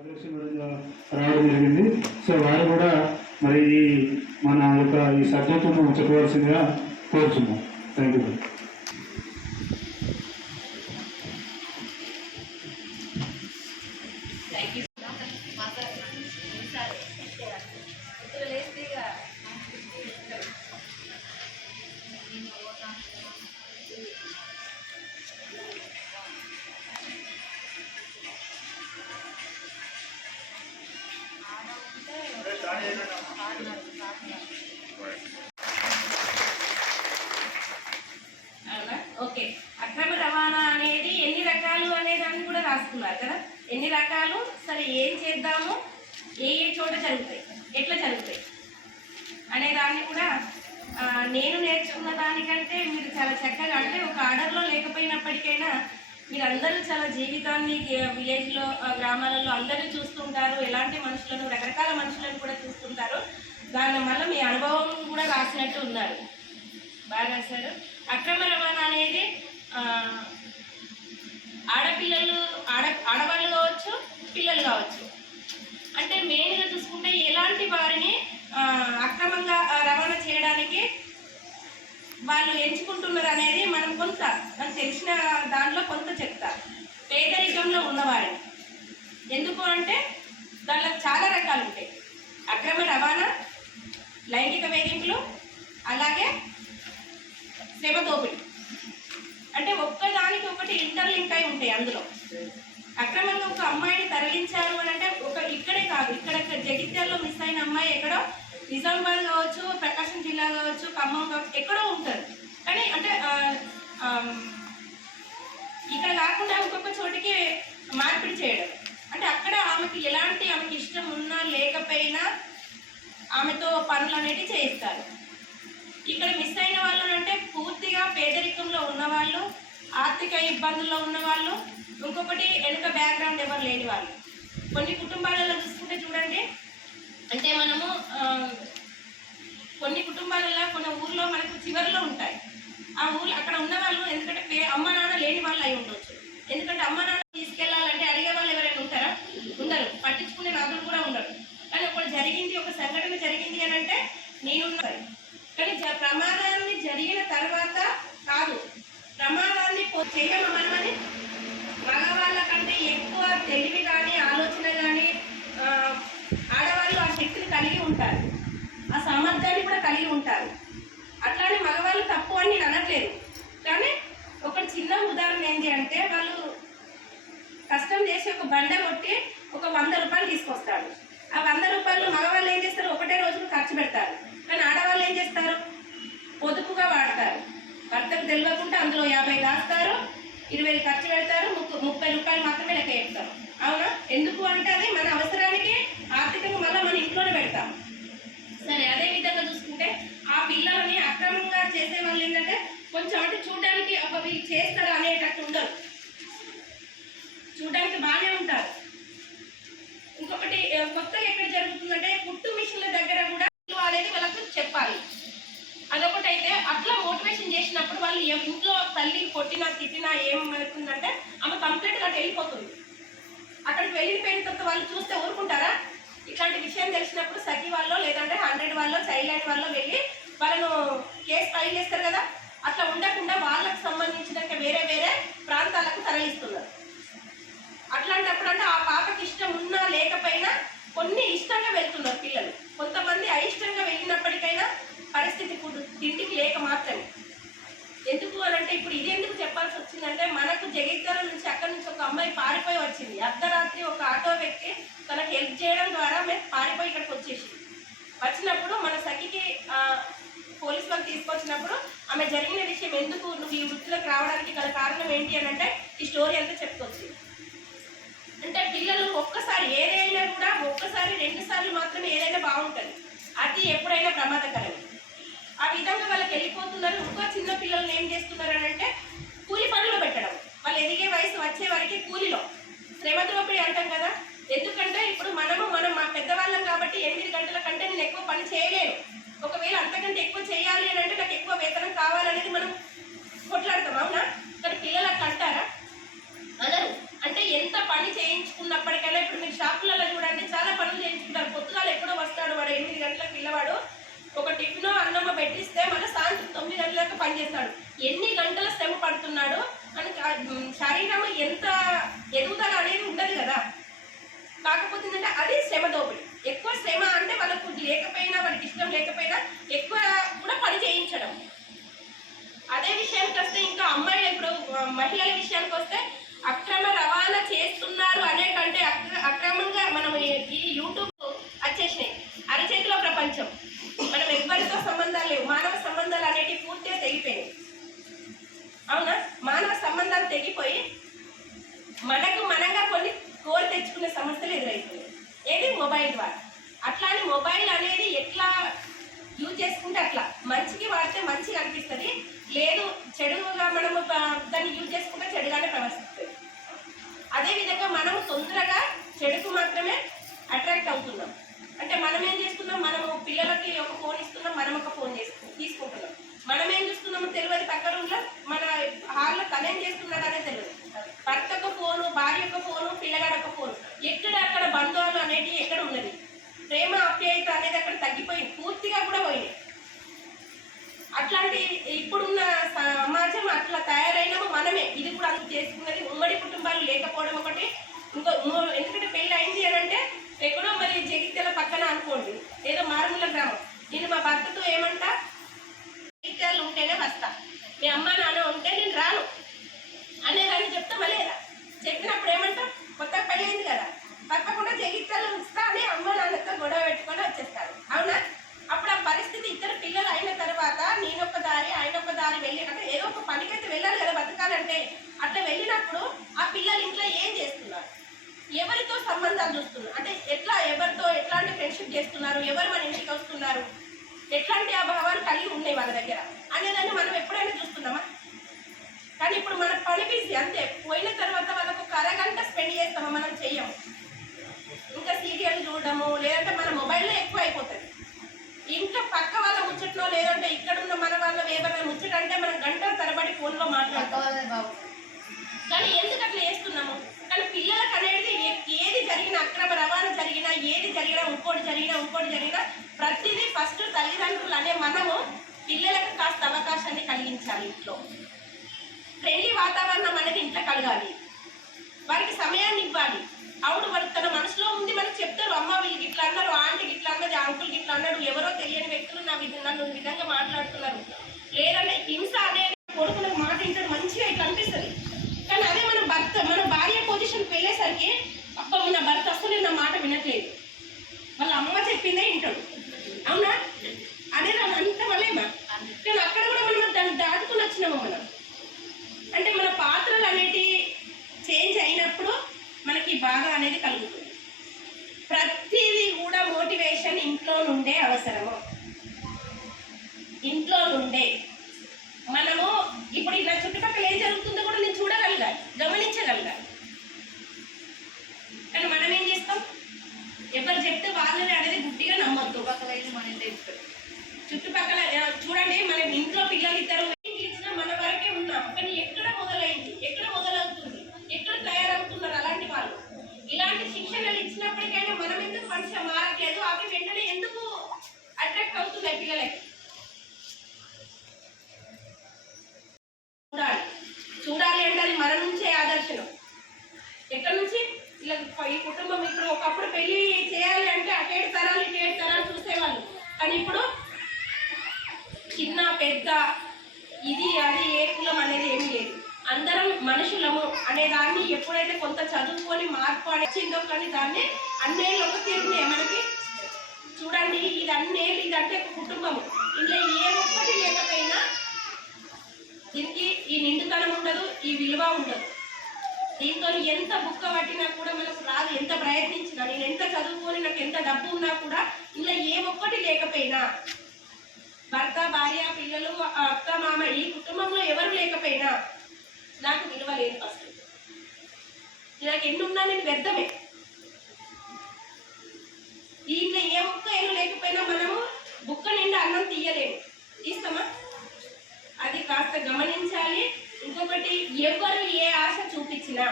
అధ్యక్షులు రావడం జరిగింది. సో వారు కూడా మరి మన యొక్క ఈ సబ్జెక్టును చెప్పవలసిందిగా కోరుచున్నాం. Thank you. ఓకే, అక్రమ రవాణా అనేది ఎన్ని రకాలు అనేదాన్ని కూడా రాసుకున్నారు కదా. ఎన్ని రకాలు, సరే ఏం చేద్దాము, ఏ చోట జరుగుతాయి, ఎట్లా జరుగుతాయి అనే దాన్ని కూడా నేను నేర్చుకున్న దానికంటే మీరు చాలా చక్కగా, అంటే ఒక ఆర్డర్లో లేకపోయినప్పటికైనా మీరు అందరూ చాలా జీవితాన్ని విలేజ్లో గ్రామాలలో అందరూ చూస్తుంటారు. ఎలాంటి మనుషులను, రకరకాల మనుషులను కూడా చూస్తుంటారు. దానివల్ల మీ అనుభవం కూడా రాసినట్టు ఉన్నారు, బాగా రాశారు. అక్రమ రవాణా అనేది ఆడవాళ్ళు కావచ్చు, పిల్లలు కావచ్చు. అంటే మెయిన్గా చూసుకుంటే ఎలాంటి వారిని అక్రమంగా రవాణా చేయడానికి వాళ్ళు ఎంచుకుంటున్నారు అనేది మనం కొంత మనకు తెలిసిన దాంట్లో కొంత చెప్తారు. పేదరికంలో ఉన్నవారిని, ఎందుకు అంటే దాంట్లో చాలా రకాలు ఉంటాయి. అక్రమ రవాణా, లైంగిక వేధింపులు, అలాగే శ్రమ దోపిడీ. అంటే ఒక్కదానికి ఒకటి ఇంటర్లింక్ అయి ఉంటాయి. అందులో అక్రమంగా ఒక అమ్మాయిని తరలించారు అని అంటే ఇక్కడే కాదు, ఇక్కడ జగిత్యాలలో మిస్ అయిన అమ్మాయి ఎక్కడో నిజామాబాద్ కావచ్చు, ప్రకాశం జిల్లా కావచ్చు, ఖమ్మం కావచ్చు, ఎక్కడో ఉంటారు. కానీ అంటే ఇక్కడ కాకుండా ఇంకొక చోటికి మార్పిడి చేయడం, అంటే అక్కడ ఆమెకి ఇష్టం ఉన్నా లేకపోయినా ఆమెతో పనులు అనేవి చేయిస్తారు. ఇక్కడ మిస్ అయిన వాళ్ళు అంటే పూర్తిగా పేదరికంలో ఉన్నవాళ్ళు, ఆర్థిక ఇబ్బందుల్లో ఉన్నవాళ్ళు, ఇంకొకటి వెనుక బ్యాక్గ్రౌండ్ ఎవరు లేని వాళ్ళు. కొన్ని కుటుంబాలలో చూసుకుంటే చూడండి, అంటే మనము కొన్ని కుటుంబాలలో కొన్ని ఊర్లో మనకు చివరిలో ఉంటాయి. ఆ ఊర్లో అక్కడ ఉన్న వాళ్ళు ఎందుకంటే అమ్మ నాన్న లేని వాళ్ళు అయి ఉండొచ్చు. ఎందుకంటే అమ్మ నాన్న తీసుకెళ్లాలంటే అడిగే వాళ్ళు ఎవరైనా ఉంటారా? ఉండరు. పట్టించుకునే నాదులు కూడా ఉండరు. కానీ ఒక సంఘటన జరిగింది అని అంటే నేనున్నాను. కానీ ప్రమాదాన్ని జరిగిన తర్వాత కాదు, ప్రమాదాన్ని చేయమని మగవాళ్ళ కంటే ఎక్కువ తెలివి కానీ ఆలోచన కానీ ఆడవాళ్ళు ఆ శక్తిని కలిగి ఉంటారు, ఆ సామర్థ్యాన్ని కూడా కలిగి ఉంటారు. అట్లానే మగవాళ్ళు తప్పు అని నేను అనట్లేదు. కానీ ఒక చిన్న ఉదాహరణ ఏంటి అంటే, వాళ్ళు కష్టం చేసి ఒక బండ కొట్టి ఒక 100 రూపాయలు తీసుకొస్తాడు. ఆ 100 రూపాయలు మగవాళ్ళు ఏం చేస్తారు, ఒకటే రోజుకు ఖర్చు పెడతారు. కానీ ఆడవాళ్ళు ఏం చేస్తారు, పొదుపుగా వాడతారు. భర్తకు తెలియకుండా అందులో 50 దాస్తారు, 20 ఖర్చు పెడతారు, 30 రూపాయలు మాత్రమే లెక్క చెప్తారు. అవునా? ఎందుకు అంటే అది మన అవసరానికి ఆర్థికంగా మళ్ళీ మన ఇంట్లోనే పెడతాం. సరే, అదే విధంగా చూసుకుంటే ఆ పిల్లలని అక్రమంగా చేసే వాళ్ళు ఏంటంటే కొంచెం అంటే చూడడానికి వీళ్ళు చేస్తారు అనేటట్టు ఉండరు, చూడడానికి బాగానే ఉంటారు. ఇంకొకటి కొత్తగా ఎక్కడ జరుగుతుందంటే కుట్టు మిషన్ల దగ్గర కూడా అనేది వాళ్ళకు చెప్పాలి. అదొకటి అయితే అట్లా మోటివేషన్ చేసినప్పుడు వాళ్ళు ఇంట్లో తల్లి కొట్టినా తిట్టినా ఏమవుతుందంటే ఆమె కంప్లీట్గా వెళ్ళిపోతుంది. అక్కడికి వెళ్ళిపోయిన తర్వాత వాళ్ళు చూస్తే ఊరుకుంటారా? ఇట్లాంటి విషయం తెలిసినప్పుడు సఖి వాళ్ళు లేదంటే 100 వాళ్ళు చైల్డ్ లైన్ వాళ్ళు వెళ్ళి వాళ్ళను కేసు ఫైల్ చేస్తారు కదా. అట్లా ఉండకుండా వాళ్ళకు సంబంధించిన వేరే వేరే ప్రాంతాలకు తరలిస్తున్నారు. అట్లాంటప్పుడు అంటే ఆ పాపకి ఇష్టం ఉన్నా లేకపోయినా కొన్ని ఇష్టంగా వెళ్తున్నారు పిల్లలు. కొంతమంది అయిష్టంగా వెళ్ళినప్పటికైనా పరిస్థితి తిండికి లేక మాత్రమే. ఎందుకు అని అంటే ఇప్పుడు ఇది ఎందుకు చెప్పాల్సి వచ్చిందంటే, మనకు జగిత్యాల నుంచి అక్కడి నుంచి ఒక అమ్మాయి పారిపోయి వచ్చింది. అర్ధరాత్రి ఒక ఆటో వ్యక్తి తనకు హెల్ప్ చేయడం ద్వారా మేము పారిపోయి ఇక్కడికి వచ్చినప్పుడు మన సఖికి పోలీసు వాళ్ళు తీసుకొచ్చినప్పుడు ఆమె జరిగిన విషయం, ఎందుకు నువ్వు ఈ వృత్తిలోకి రావడానికి గల కారణం ఏంటి అని అంటే ఈ స్టోరీ అంతా చెప్పుకొచ్చింది. అంటే పిల్లలు ఒక్కసారి ఏదైనా కూడా 1-2 సార్లు మాత్రమే ఏదైనా బాగుంటుంది, అది ఎప్పుడైనా ప్రమాదకరం. ఆ విధంగా వాళ్ళకి వెళ్ళిపోతున్నారు. ఇంకో చిన్న పిల్లల్ని ఏం చేస్తున్నారు అని అంటే కూలి పనులు పెట్టడం. వాళ్ళు ఎదిగే వయసు వచ్చే వరకు కూలిలో శ్రమ దోపిడీ అంటాం కదా. ఎందుకంటే ఇప్పుడు మనం మా పెద్దవాళ్ళం కాబట్టి 8 గంటల కంటే నేను ఎక్కువ పని చేయలేను. ఒకవేళ అంతకంటే ఎక్కువ చేయాలి అని అంటే నాకు ఎక్కువ వేతనం కావాలనేది మనం కొట్లాడతాం. అవునా? కానీ పిల్లలు అట్లా అంటారా? అనరు. అంటే ఎంత పని చేయించుకున్నప్పటికైనా ఇప్పుడు మీరు షాపులలో పనిచేస్తాడు, ఎన్ని గంటల శ్రమ పడుతున్నాడు అని శరీరం ఎంత ఎదుగుదల అనేది ఉండదు కదా. కాకపోతే ఏంటంటే అది శ్రమ దోపిడి. ఎక్కువ శ్రమ అంటే వాళ్ళకు లేకపోయినా, వాళ్ళకి ఇష్టం లేకపోయినా ఎక్కువ కూడా పని చేయించడం. అదే విషయానికి వస్తే ఇంకా అమ్మాయిలు, ఇప్పుడు మహిళల విషయానికి వస్తే అక్రమ రవాణా చేస్తున్నారు అనే కంటే అక్రమంగా మనం ఈ యూట్యూబ్ వచ్చేసినాయి, అరచేతిలో ప్రపంచం. మనం ఎవరితో సంబంధాలు లేవు, మానవ సంబంధాలు అనేటివి పూర్తిగా తెగిపోయినాయి. అవునా? మానవ సంబంధాలు తెగిపోయి మనకు మనంగా కొన్ని కోరి తెచ్చుకునే సమస్యలు ఎదురవుతుంది. ఏది? మొబైల్ ద్వారా. అట్లా అని మొబైల్ అనేది ఎట్లా యూజ్ చేసుకుంటే అట్లా, మంచికి వాడితే మంచిగా అనిపిస్తుంది, లేదు చెడుగా మనము దాన్ని యూజ్ చేసుకుంటే చెడుగానే ప్రవర్తిస్తుంది. అదేవిధంగా మనము తొందరగా చెడుకు మాత్రమే అట్రాక్ట్ అవుతున్నాం. అంటే మనం ఏం చేస్తున్నాం, మనము పిల్లలకి ఒక ఫోన్ ఇస్తున్నాం, మనం ఒక ఫోన్ తీసుకుంటున్నాం. మనం ఏం చూస్తున్నామో తెలియదు, పక్క రూమ్లో మన హాల్లో తనేం చేస్తున్నాడు అనేది తెలియదు. భర్త ఒక ఫోను, భార్య ఒక ఫోను, పిల్లగాడు ఒక ఫోను. ఎక్కడ అక్కడ బంధువులు అనేటివి ఎక్కడ ఉన్నది, ప్రేమ ఆప్యాయత అనేది అక్కడ తగ్గిపోయింది, పూర్తిగా కూడా పోయింది. అట్లాంటి ఇప్పుడున్న సమాజం అట్లా తయారైనము మనమే. ఇది కూడా అందుకు చేసుకున్నది ఉమ్మడి కుటుంబాలు లేకపోవడం ఒకటి. ఎందుకంటే పెళ్ళి అయింది అని అంటే ఎక్కడో మరి జగిత్యాల పక్కన అనుకోండి, ఏదో మారుమూల గ్రామం. నేను మా భర్తతో ఏమంటా, జగిత్యాలు ఉంటేనే వస్తా, మీ అమ్మ నాన్న ఉంటే నేను రాను అనేదాన్ని చెప్తామా లేదా? చెప్పినప్పుడు ఏమంటా, కొత్త పెళ్ళి అయింది కదా, తప్పకుండా జగిత్యాలు వస్తా అని అమ్మ నాన్నతో గొడవ పెట్టుకొని వచ్చేస్తారు. అవునా? అప్పుడు ఆ పరిస్థితి, ఇద్దరు పిల్లలు అయిన తర్వాత నేనొక దారి ఆయనొక దారి వెళ్ళి, అంటే ఏదో ఒక పనికైతే వెళ్ళాలి కదా బతకాలంటే. అట్లా వెళ్ళినప్పుడు ఆ పిల్లలు ఇంట్లో ఏం చేస్తున్నారు, ఎవరితో సంబంధాలు చూస్తున్నారు, అంటే ఎట్లా ఎవరితో ఎట్లాంటి ఫ్రెండ్షిప్ చేస్తున్నారు, ఎవరు మన ఇంటికి వస్తున్నారు, ఎట్లాంటి ఆ భావాలు కలిగి ఉన్నాయి వాళ్ళ దగ్గర అనేదాన్ని మనం ఎప్పుడైనా చూస్తున్నామా? కానీ ఇప్పుడు మన పని బిజీ అంతే. పోయిన తర్వాత వాళ్ళకు ఒక అరగంట స్పెండ్ చేస్తామా? మనం చెయ్యము. ఇంకా సీరియల్ చూడడము, లేదంటే మన మొబైల్లో ఎక్కువ అయిపోతుంది. ఇంట్లో పక్క వాళ్ళ ముచ్చట్లో, లేదంటే ఇక్కడున్న మన వాళ్ళ ఏదైనా ముచ్చట అంటే మనం గంటల తరబడి ఫోన్లో మాట్లాడతాం. కానీ ఎందుకు అట్లా చేస్తున్నాము? కానీ పిల్లలకు అనేది ఏది జరిగినా, అక్రమ రవాణా జరిగినా, ఏది జరిగినా, ఇంకోటి జరిగినా ప్రతిదీ ఫస్ట్ తల్లిదండ్రులు అనే మనము పిల్లలకు కాస్త అవకాశాన్ని కలిగించాలి. ఇంట్లో ఫ్రెండ్లీ వాతావరణం అనేది ఇంట్లో కలగాలి, వారికి సమయాన్ని ఇవ్వాలి. అవును, వారు తన మనసులో ఉంది మనకు చెప్తారు, అమ్మ వీళ్ళకి ఇట్లా అన్నారు, ఆంటీకి ఇట్లా అన్నది, అంకుల్కి ఇట్లా అన్నాడు, ఎవరో తెలియని వ్యక్తులు నన్ను ఈ విధంగా మాట్లాడుతున్నారు, లేదంటే హింస అనేది కొడుకులకు మాట ఇంటాడు, మంచిగా ఇట్లా అనిపిస్తుంది. కానీ అదే మన భార్య పొజిషన్కి వెళ్ళేసరికి, అప్ప నా భర్త అసలు నా మాట వినట్లేదు, వాళ్ళ అమ్మ చెప్పిందే వింటాడు. అవునా? అదే అంత వల్లేమా? కానీ అక్కడ కూడా మనం దాన్ని దాటుకుని వచ్చినాము. మనం అంటే మన పాత్రలు అనేటి చేంజ్ అయినప్పుడు మనకి బాగా అనేది కలుగుతుంది. ప్రతిదీ కూడా మోటివేషన్ ఇంట్లో నుండే అవసరము. ఇంట్లో నుండే మనము ఇప్పుడు నా చుట్టుపక్కల ఏం జరుగుతుందో కూడా నేను చూడగలగాలి, గమనించగలగాలి. కానీ మనం ఏం చేస్తాం, ఎవరు చెప్తే వాళ్ళని అనేది గుడ్డిగా నమ్మొద్దు. చుట్టుపక్కల చూడండి, మన ఇంట్లో పిల్లలు ఇద్దరు ఇచ్చినా మన వరకే ఉన్నాం, కానీ ఎక్కడ మొదలైంది, ఎక్కడ మొదలవుతుంది, ఎక్కడ తయారవుతున్నారు అలాంటి వాళ్ళు. ఇలాంటి శిక్షణలు ఇచ్చినప్పటికైనా మనం ఎందుకు మనిషి మారట్లేదు, అవి వెంటనే ఎందుకు అట్రాక్ట్ అవుతున్నాయి పిల్లలకి? చూడాలి అంటే అది మన నుంచే ఆదర్శనం. ఎక్కడి నుంచి? ఇలా ఈ కుటుంబం ఇప్పుడు ఒకప్పుడు పెళ్లి చేయాలి అంటే అటు 7 తరాలు ఇటు 7 తరాలు చూసేవాళ్ళు. కానీ ఇప్పుడు చిన్న పెద్ద ఇది అది ఏ కులం అనేది ఏమీ లేదు, అందరం మనుషులము అనే దాన్ని ఎప్పుడైతే కొంత చదువుకొని మార్పు వచ్చిందో, కానీ దాన్ని అన్నేళ్ళు ఒక తీరునే మనకి. చూడండి, ఇది అన్నేళ్ళు, ఇదంటే ఒక కుటుంబము, ఇంట్లో ఏ ఒక్కటి లేకపోయినా దీనికి ఈ నిండుతనం ఉండదు, ఈ విలువ ఉండదు. దీంతో ఎంత బుక్క పట్టినా కూడా మనకు రాదు, ఎంత ప్రయత్నించినా, నేను ఎంత చదువుకొని నాకు ఎంత డబ్బు ఉన్నా కూడా ఇలా ఏ ఒక్కటి లేకపోయినా, భర్త భార్య పిల్లలు అక్క మామ ఈ కుటుంబంలో ఎవరు లేకపోయినా నాకు విలువ లేదు. ఫస్ట్ నాకు ఎన్నున్నా నేను వ్యర్థమే. దీంట్లో ఏ ఒక్క ఎన్ను లేకపోయినా మనము బుక్క నిండా అన్నం తీయలేము. తీస్తామా? అది కాస్త గమనించాలి. ఇంకొకటి, ఎవరు ఏ ఆశ చూపించినా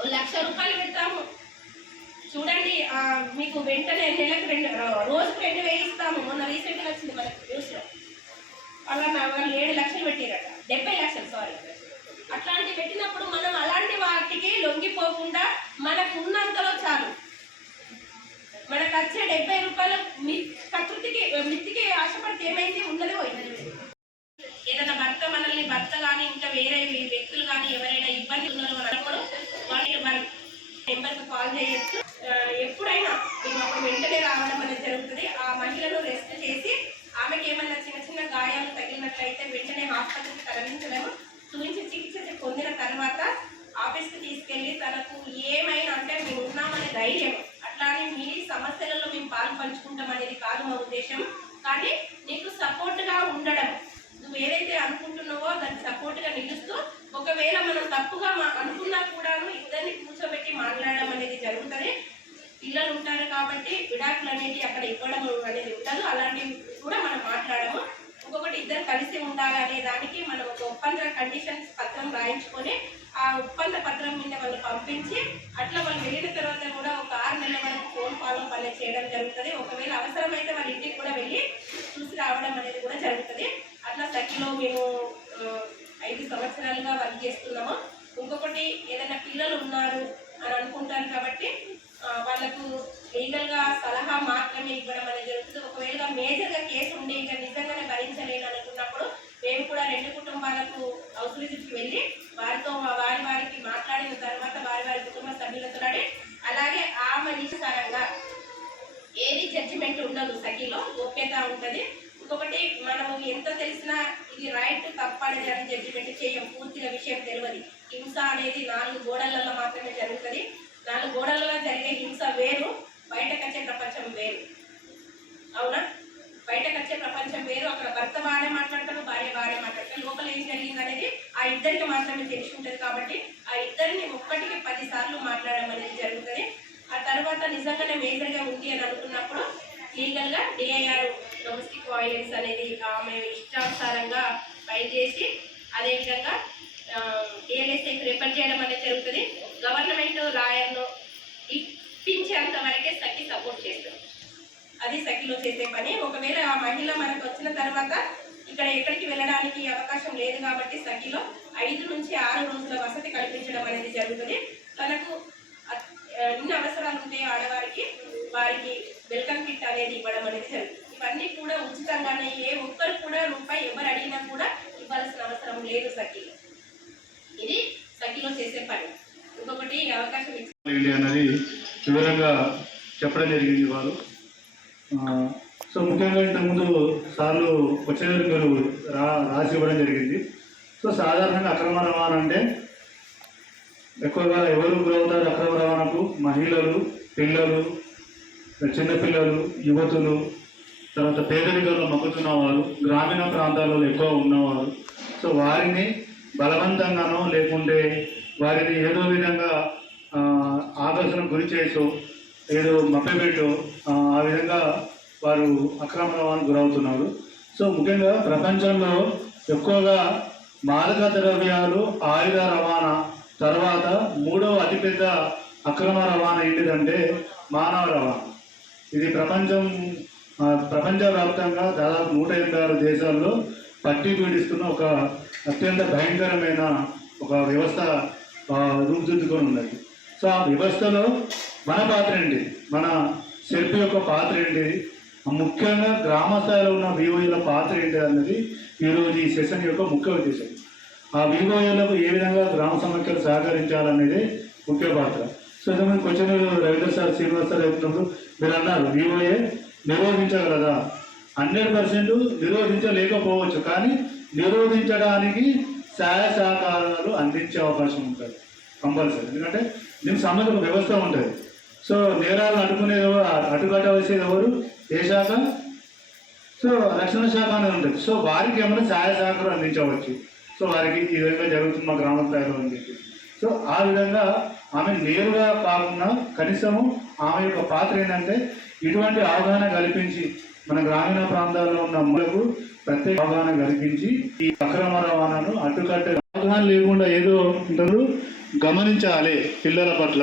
1,00,000 రూపాయలు పెడతాము చూడండి, మీకు వెంటనే నెలకు రోజుకు 2,000 ఇస్తాము. మొన్న రీసెంట్గా వచ్చింది మనకి న్యూస్లో. ఆ పలానా వాళ్ళు 7 లక్షలు పెట్టారట, 70 లక్షలు సారీ. అట్లాంటి పెట్టినప్పుడు మనం అలాంటి వాటికి లొంగిపోకుండా మనకు ఉన్నంతలో చాలు. మనకు వచ్చే 70 రూపాయలు మిత్తికి ఆశపడితే ఏమైంది, ఉన్నది పోయింది. ఏదైనా భర్త కానీ ఇంకా వేరే వ్యక్తులు కానీ ఎవరైనా ఇబ్బంది ఉన్నారు అన్నప్పుడు వాళ్ళకి మన నెంబర్కి కాల్ చేయొచ్చు. ఎప్పుడైనా మేము అప్పుడు వెంటనే రావడం అనేది జరుగుతుంది. ఆ మహిళను రెస్ట్ చేసి ఆమెకి ఏమన్నా చిన్న చిన్న గాయాలు తగిలినట్లయితే వెంటనే హాస్పిటల్కి తరలించడం, చూపించి చికిత్స పొందిన తర్వాత ఆఫీస్కి తీసుకెళ్ళి తనకు ఏమైనా అంటే మేము ఉన్నామనే ధైర్యం, అట్లానే మీ సమస్యలలో మేము పాలు పంచుకుంటాం అనేది కాదు మా ఉద్దేశం. కానీ నీకు సపోర్ట్గా ఉండడం, నువ్వు ఏదైతే అనుకుంటున్నావో దానికి సపోర్ట్గా నిలుస్తూ, ఒకవేళ మనం తప్పుగా అనుకున్నా కూడాను ఇద్దరిని కూర్చోబెట్టి మాట్లాడడం అనేది జరుగుతుంది. పిల్లలు ఉంటారు కాబట్టి విడాకులు అనేవి అక్కడ ఇవ్వడం అనేది ఉండదు, అలాంటివి కూడా మనం మాట్లాడము. ఇంకొకటి ఇద్దరు కలిసి ఉండాలి అనే దానికి మనం ఒక ఒప్పంద కండిషన్స్ పత్రం రాయించుకొని ఆ ఒప్పంద పత్రం మీద వాళ్ళు పంపించి అట్లా వాళ్ళు వెళ్ళిన తర్వాత కూడా ఒక 6 నెలల వరకు ఫోన్ ఫాలో పని చేయడం జరుగుతుంది. ఒకవేళ అవసరమైతే వాళ్ళ ఇంటికి కూడా వెళ్ళి చూసి రావడం అనేది కూడా జరుగుతుంది. అట్లా సఖిలో మేము 5 సంవత్సరాలుగా వర్క్ చేస్తున్నాము. ఇంకొకటి ఏదైనా పిల్లలు ఉన్నారు అని అనుకుంటారు కాబట్టి వాళ్ళకు లీగల్గా సలహా మాత్రమే ఇవ్వడం అనేది జరుగుతుంది. ఒకవేళ మేజర్గా కేసు ఉండి ఇంకా నిజంగానే భరించలేను అనుకున్నప్పుడు మేము కూడా 2 కుటుంబాలకు హౌస్ విజిట్కి వెళ్ళి వారితో వారికి మాట్లాడిన తర్వాత వారి కుటుంబ సభ్యులతో అలాగే ఆమె నిష్కారంగా ఏది జడ్జిమెంట్ ఉండదు, సఖిలో గోప్యత ఉంటుంది. ఇంకొకటి మనము ఎంత తెలిసినా ఇది రైట్ తప్పనేది అని జడ్జిమెంట్ చేయం, పూర్తిగా విషయం తెలియదు. హింస అనేది 4 గోడలలో మాత్రమే జరుగుతుంది. 4 గోడలలో జరిగే హింస వేరు, బయటకు వచ్చే ప్రపంచం వేరు. అవునా? బయటకు వచ్చే ప్రపంచం వేరు. అక్కడ భర్త బాగానే మాట్లాడతాడు, భార్య బాగానే మాట్లాడతాడు. లోపల ఏం జరిగింది అనేది ఆ ఇద్దరికి మాత్రమే తెలిసి ఉంటుంది. కాబట్టి ఆ ఇద్దరిని 1కి 10 సార్లు మాట్లాడడం అనేది జరుగుతుంది. ఆ తర్వాత నిజంగానే మేజర్గా ఉంది అని అనుకున్నప్పుడు లీగల్గా డిఐఆర్ డొమెస్టిక్ వైలెన్స్ అనేది ఆమె ఇష్టానుసారంగా ఫైల్ చేసి అదేవిధంగా డిఎల్ఎస్ఐకి రిఫర్ చేయడం అనేది జరుగుతుంది. గవర్నమెంట్ లాయర్ను ఇప్పించేంత వరకే సఖి సపోర్ట్ చేస్తుంది. అది సఖిలో చేసే పని. ఒకవేళ ఆ మహిళ మనకు వచ్చిన తర్వాత ఇక్కడ ఎక్కడికి వెళ్ళడానికి అవకాశం లేదు కాబట్టి సఖిలో 5 నుంచి 6 రోజుల వసతి కల్పించడం అనేది జరుగుతుంది. తనకు ఎన్ని అవసరాలు ఉంటాయో ఆడవారికి వారికి వెల్కమ్ కిట్ అనేది ఇవ్వడం అనేది జరుగుతుంది. ఇవన్నీ కూడా ఉచితంగానే, ఏ ఒక్కరు కూడా రూపాయి ఎవరు అడిగినా కూడా ఇవ్వాల్సిన అవసరం లేదు సఖిలో. ఇది సఖిలో చేసే పని. ఇంకొకటి అవకాశం అనేది వివరంగా చెప్పడం జరిగింది వారు. సో ముఖ్యంగా ఇంతకుముందు సార్లు వచ్చేందుకు మీరు రాసి ఇవ్వడం జరిగింది. సో సాధారణంగా అక్రమ రవాణా అంటే ఎక్కువగా ఎవరు గురవుతారు అక్రమ రవాణాకు? మహిళలు, పిల్లలు, చిన్నపిల్లలు, యువతులు, తర్వాత పేదరికంలో మగ్గుతున్నవారు, గ్రామీణ ప్రాంతాలలో ఎక్కువ ఉన్నవారు. సో వారిని బలవంతంగానో లేకుంటే వారిని ఏదో విధంగా ఆకర్షణకు గురి చేసో ఏదో మభ్యపెట్టో ఆ విధంగా వారు అక్రమ రవాణాకు గురవుతున్నారు. సో ముఖ్యంగా ప్రపంచంలో ఎక్కువగా మాదక ద్రవ్యాలు, ఆయుధ రవాణా తర్వాత 3వ అతిపెద్ద అక్రమ రవాణా ఏంటిదంటే మానవ రవాణా. ఇది ప్రపంచవ్యాప్తంగా దాదాపు 186 దేశాల్లో పట్టి పీడిస్తున్న ఒక అత్యంత భయంకరమైన ఒక వ్యవస్థ రూపుదిద్దుకొని ఉన్నది. సో ఆ వ్యవస్థలో మన పాత్ర ఏంటి, మన శిల్పి యొక్క పాత్ర ఏంటి, ముఖ్యంగా గ్రామ స్థాయిలో ఉన్న వివోఏల పాత్ర ఏంటి అన్నది ఈరోజు ఈ సెషన్ యొక్క ముఖ్య ఉద్దేశం. ఆ వివోఏలకు ఏ విధంగా గ్రామ సమస్యలు సహకరించాలనేది ముఖ్య పాత్ర. సో ఇంతకుముందు question Ravindra sir, Srinivas sir చెప్తున్నప్పుడు మీరు అన్నారు వివోఏ నిరోధించగలదా? 100% నిరోధించలేకపోవచ్చు, కానీ నిరోధించడానికి సహాయ సహకారాలు అందించే అవకాశం ఉంటుంది కంపల్సరీ. ఎందుకంటే దీనికి సంబంధించిన వ్యవస్థ ఉంటుంది. సో నేరాలను అడ్డుకునేది అడ్డుకట్టవలసేది ఎవరు? ఏ శాఖ? సో రక్షణ శాఖ అనేది ఉంటుంది. సో వారికి ఏమైనా సహాయ సహకారం అందించవచ్చు. సో వారికి ఈ విధంగా జరుగుతుంది మా గ్రామ స్థాయిలో అని చెప్పి. సో ఆ విధంగా ఆమె నేరుగా కాకుండా కనీసము ఆమె యొక్క పాత్ర ఏంటంటే ఇటువంటి అవగాహన కల్పించి మన గ్రామీణ ప్రాంతాల్లో ఉన్న అమ్మలకు ప్రత్యేక అవగాహన కల్పించి ఈ అక్రమ రవాణాను అడ్డుకట్టే అవగాహన లేకుండా ఏదో ఉంటారు గమనించాలి పిల్లల పట్ల.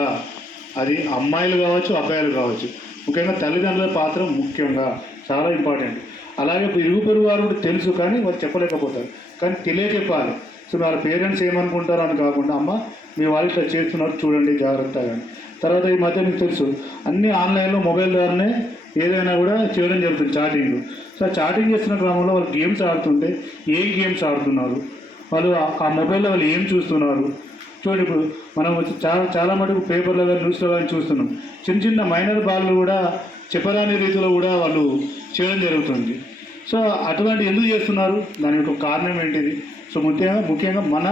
అది అమ్మాయిలు కావచ్చు, అబ్బాయిలు కావచ్చు. ముఖ్యంగా తల్లిదండ్రుల పాత్ర ముఖ్యంగా చాలా ఇంపార్టెంట్. అలాగే ఇరుగు పొరుగు వారు కూడా తెలుసు కానీ వాళ్ళు చెప్పలేకపోతారు. కానీ తెలియజెప్పాలి. సో వాళ్ళ పేరెంట్స్ ఏమనుకుంటారో అని కాకుండా, అమ్మ మీ వాళ్ళు ఇట్లా చేస్తున్నారు చూడండి జాగ్రత్తగా. తర్వాత ఈ మధ్య మీకు తెలుసు అన్నీ ఆన్లైన్లో మొబైల్ ద్వారానే ఏదైనా కూడా చేయడం జరుగుతుంది, చాటింగ్. సో చాటింగ్ చేస్తున్న క్రమంలో వాళ్ళు గేమ్స్ ఆడుతుంటే ఏం గేమ్స్ ఆడుతున్నారు, వాళ్ళు ఆ మొబైల్లో వాళ్ళు ఏం చూస్తున్నారు చూడండి. ఇప్పుడు మనం చాలా మటుకు పేపర్లో కానీ న్యూస్లో కానీ చూస్తున్నాం, చిన్న చిన్న మైనర్ బాళ్ళు కూడా చెప్పరాని రీతిలో కూడా వాళ్ళు చేయడం జరుగుతుంది. సో అటువంటి ఎందుకు చేస్తున్నారు, దాని యొక్క కారణం ఏంటిది? సో ముఖ్యంగా మన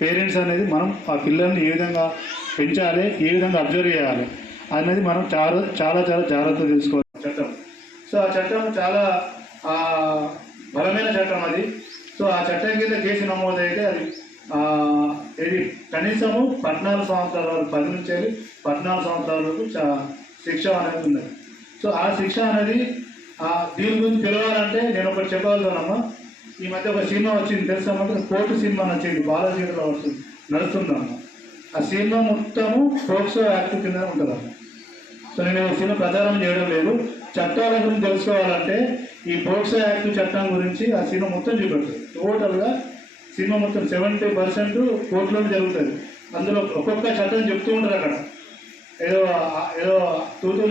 పేరెంట్స్ అనేది మనం ఆ పిల్లల్ని ఏ విధంగా పెంచాలి, ఏ విధంగా అబ్జర్వ్ చేయాలి అనేది మనం చాలా చాలా చాలా జాగ్రత్తగా తెలుసుకోవాలి. చట్టం, సో ఆ చట్టం చాలా బలమైన చట్టం అది. సో ఆ చట్టం కింద కేసు నమోదైతే అది ఇది కనీసము 14 సంవత్సరాల వరకు, 10 నుంచి 14 సంవత్సరాల వరకు శిక్ష అనేది ఉన్నది. సో ఆ శిక్ష అనేది దీని గురించి తెలవాలంటే నేను ఒకటి చెప్పగలుగుతానమ్మా. ఈ మధ్య ఒక సినిమా వచ్చింది తెలుసా, కోర్టు సినిమా నచ్చింది, బాలాజీలో వస్తుంది, నడుస్తుందమ్మా. ఆ సినిమా మొత్తము పోక్సో యాక్ట్ కింద ఉంటుందమ్మా. సో నేను సినిమా ప్రచారం చేయడం లేదు, చట్టాల గురించి తెలుసుకోవాలంటే ఈ పోక్సో యాక్ట్ చట్టం గురించి ఆ సినిమా మొత్తం చూపెడుతుంది. టోటల్గా సినిమా మొత్తం 70% కోర్టులోనే జరుగుతుంది. అందులో ఒక్కొక్క చట్టం చెప్తూ ఉంటారు అక్కడ, ఏదో తూతూ